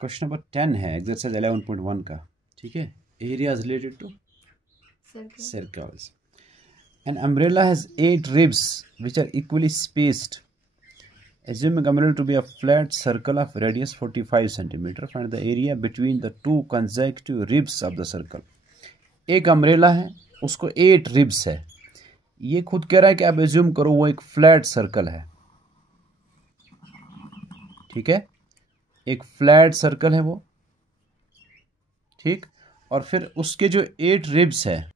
Question number 10 है exercise 11.1 का, ठीक है। Area is related to circles. An umbrella has 8 ribs which are equally spaced. Assuming umbrella to be a flat circle of radius 45 cm, find the area between the two consecutive ribs of the circle. एक umbrella है, उसको 8 ribs है। ये खुद कह रहा है कि आप एज्यूम करो वो एक फ्लैट सर्कल है, ठीक है। एक फ्लैट सर्कल है वो, ठीक। और फिर उसके जो 8 रिब्स है,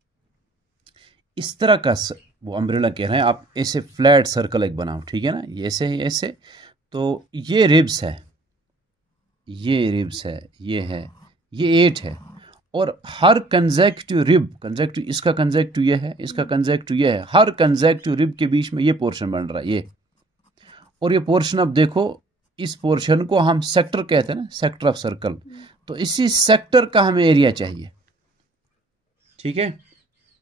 इस तरह का वो अम्ब्रेला कह रहे हैं आप ऐसे फ्लैट सर्कल एक बनाओ, ठीक है ना। ये ऐसे है, ऐसे। तो ये रिब्स है, ये रिब्स है, ये है, ये 8 है। और हर कंजेक्टिव रिब, कंजेक्टिव इसका कंजेक्टिव ये है, इसका कंजेक्टिव ये है, हर कंजेक्टिव रिब के बीच में ये पोर्शन बन रहा है ये। और ये पोर्शन अब देखो, इस पोर्शन को हम सेक्टर कहते हैं ना, सेक्टर ऑफ सर्कल। तो इसी सेक्टर का हमें एरिया चाहिए, ठीक है।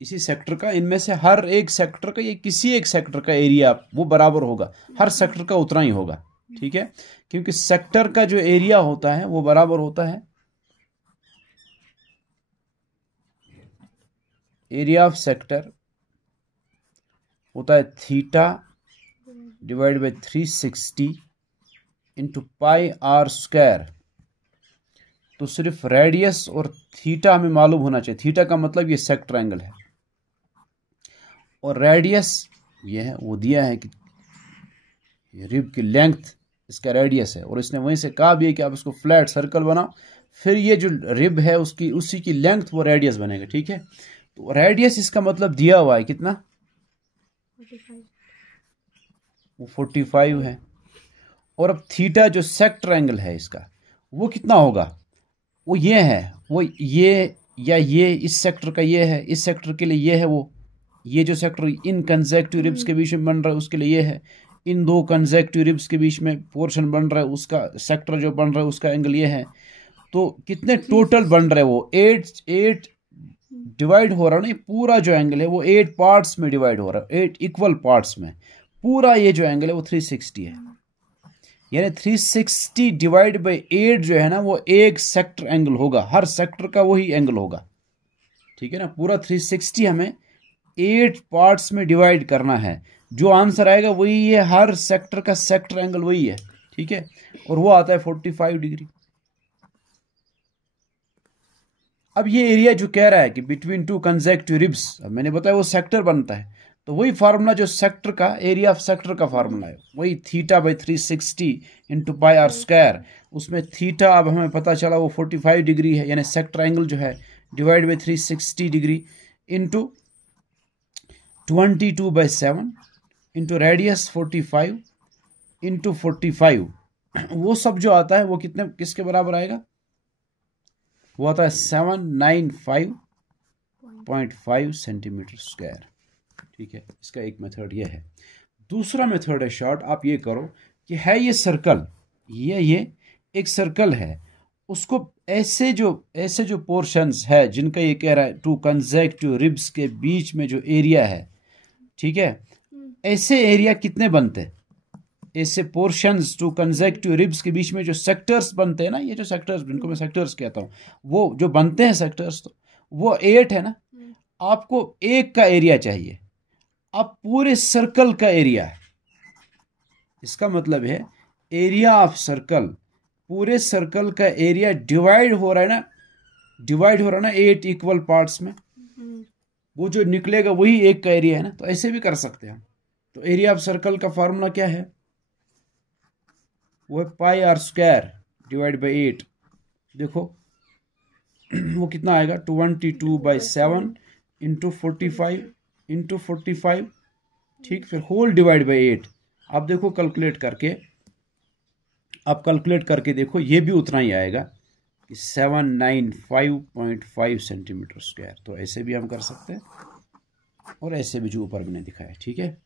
इसी सेक्टर का, इनमें से हर एक सेक्टर का, ये किसी एक सेक्टर का एरिया वो बराबर होगा, हर सेक्टर का उतना ही होगा, ठीक है। क्योंकि सेक्टर का जो एरिया होता है वो बराबर होता है एरिया ऑफ सेक्टर होता है theta divide by 360 into pi R square. तो सिर्फ रेडियस और थीटा हमें मालूम होना चाहिए। थीटा का मतलब ये सेक्टर एंगल है, और रेडियस ये है, वो दिया है कि रिब की लेंथ इसका रेडियस है। और इसने वहीं से कहा भी है कि आप इसको फ्लैट सर्कल बनाओ, फिर ये जो रिब है उसकी उसी की लेंथ वो रेडियस बनेगा, ठीक है। तो रेडियस इसका मतलब दिया हुआ है कितना, 45। वो 45 है। और अब थीटा जो सेक्टर एंगल है इसका वो कितना होगा, वो ये है, वो ये या ये इस सेक्टर का ये है, इस सेक्टर के लिए ये है, वो ये जो सेक्टर इन कंजेक्टिव रिब्स के बीच में बन रहा है उसके लिए ये है, इन दो कंजेक्टिव रिब्स के बीच में पोर्शन बन रहा है उसका सेक्टर जो बन रहा है उसका एंगल ये है। तो कितने टोटल बन रहे हैं वो 8 डिवाइड हो रहा है, नहीं पूरा जो एंगल है वो 8 पार्ट्स में डिवाइड हो रहा है, 8 इक्वल पार्ट्स में। पूरा ये जो एंगल है वो 360 है, यानी 360 डिवाइड बाई 8 जो है ना वो एक सेक्टर एंगल होगा, हर सेक्टर का वही एंगल होगा, ठीक है ना। पूरा 360 हमें 8 पार्ट्स में डिवाइड करना है, जो आंसर आएगा वही है, हर सेक्टर का सेक्टर एंगल वही है, ठीक है। और वो आता है 45 डिग्री। अब ये एरिया जो कह रहा है कि बिटवीन टू कंजेक्टिव रिब्स, अब मैंने बताया वो सेक्टर बनता है, तो वही फार्मूला जो सेक्टर का एरिया ऑफ सेक्टर का फार्मूला है, वही theta by 360 into pi R square. उसमें थीटा अब हमें पता चला वो 45 डिग्री है, यानी सेक्टर एंगल जो है divide by 360 degree into 22/7 into radius 45 into 45, वो सब जो आता है वो कितने किसके बराबर आएगा, वो आता है 795.5 सेंटीमीटर स्क्वायर, ठीक है। इसका एक मेथड ये है। दूसरा मेथड है शॉर्ट, आप ये करो कि है ये सर्कल, ये एक सर्कल है, उसको ऐसे जो पोर्शंस है जिनका ये कह रहा है टू कंजेक्टिव रिब्स के बीच में जो एरिया है, ठीक है, ऐसे एरिया कितने बनते, ऐसे पोर्शंस टू कंजेक्टिव रिब्स के बीच में जो सेक्टर्स बनते हैं ना, ये जो सेक्टर्स जिनको मैं सेक्टर्स कहता हूँ, वो जो बनते हैं सेक्टर्स, तो वो 8 है ना। आपको एक का एरिया चाहिए, अब पूरे सर्कल का एरिया है, इसका मतलब है एरिया ऑफ सर्कल, पूरे सर्कल का एरिया डिवाइड हो रहा है ना, 8 इक्वल पार्ट्स में, वो जो निकलेगा वही एक का एरिया है ना। तो ऐसे भी कर सकते हैं हम। तो एरिया ऑफ सर्कल का फार्मूला क्या है, वो है पाई आर स्क्वायर डिवाइड बाई 8। देखो वो कितना आएगा, 22/7 इंटू 45 इंटू 45, ठीक। फिर होल डिवाइड बाई 8। आप देखो कैलकुलेट करके देखो, ये भी उतना ही आएगा कि 795.5 सेंटीमीटर स्क्वायर। तो ऐसे भी हम कर सकते हैं और ऐसे भी जो ऊपर मैंने दिखाया, ठीक है।